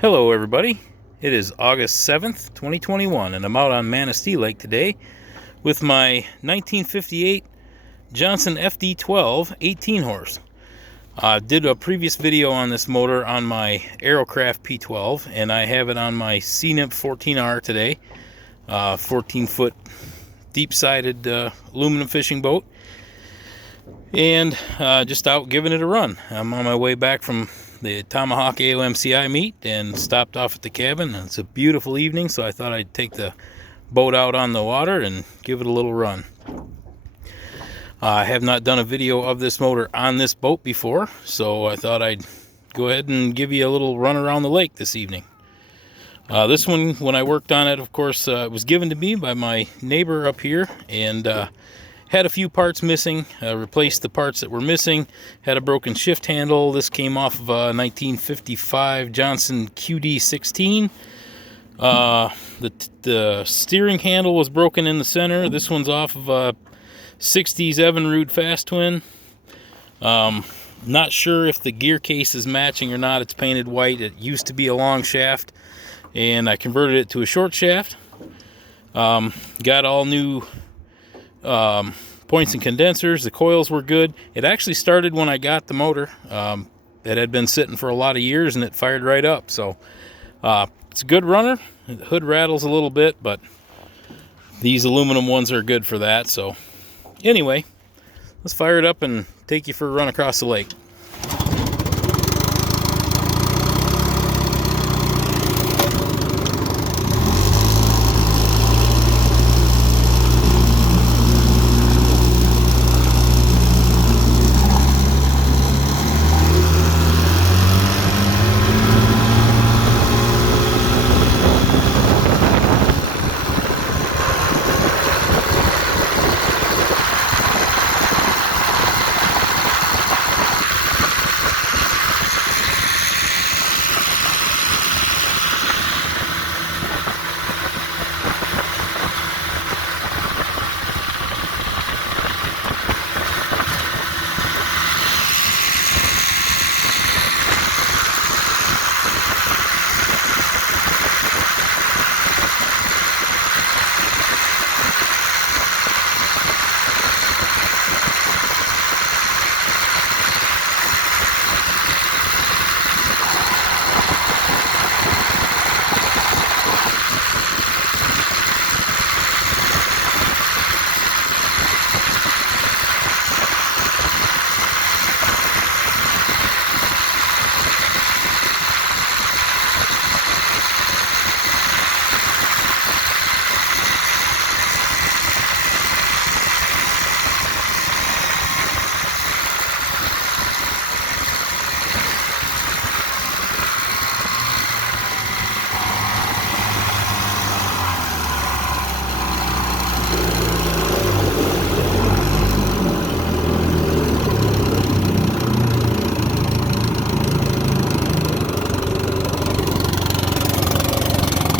Hello everybody, it is August 7th, 2021, and I'm out on Manistee Lake today with my 1958 Johnson FD-12 18 horse. I did a previous video on this motor on my Aerocraft P12, and I have it on my Nymph 14R today, 14-foot deep-sided aluminum fishing boat, and just out giving it a run. I'm on my way back from the Tomahawk AOMCI meet and stopped off at the cabin. It's a beautiful evening, so I thought I'd take the boat out on the water and give it a little run. I have not done a video of this motor on this boat before, so I thought I'd go ahead and give you a little run around the lake this evening. This one, when I worked on it, of course, it was given to me by my neighbor up here, and had a few parts missing. Replaced the parts that were missing. Had a broken shift handle. This came off of a 1955 Johnson QD16. The steering handle was broken in the center. This one's off of a 60s Evinrude fast twin. Not sure if the gear case is matching or not. It's painted white. It used to be a long shaft, and I converted it to a short shaft. Got all new points and condensers. The coils were good. It actually started when I got the motor. It had been sitting for a lot of years, and it fired right up. So it's a good runner. The hood rattles a little bit, but these aluminum ones are good for that. So anyway, let's fire it up and take you for a run across the lake.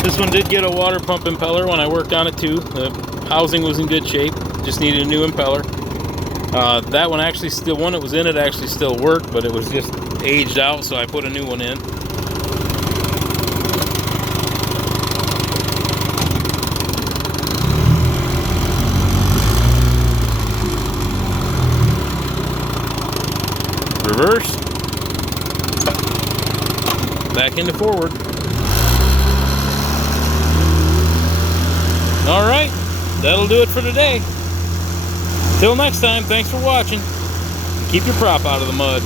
This one did get a water pump impeller when I worked on it too. The housing was in good shape, just needed a new impeller. That one actually still, one that was in it actually still worked, but it was just aged out, so I put a new one in. Reverse. Back into forward. Alright, that'll do it for today. Till next time, thanks for watching. Keep your prop out of the mud.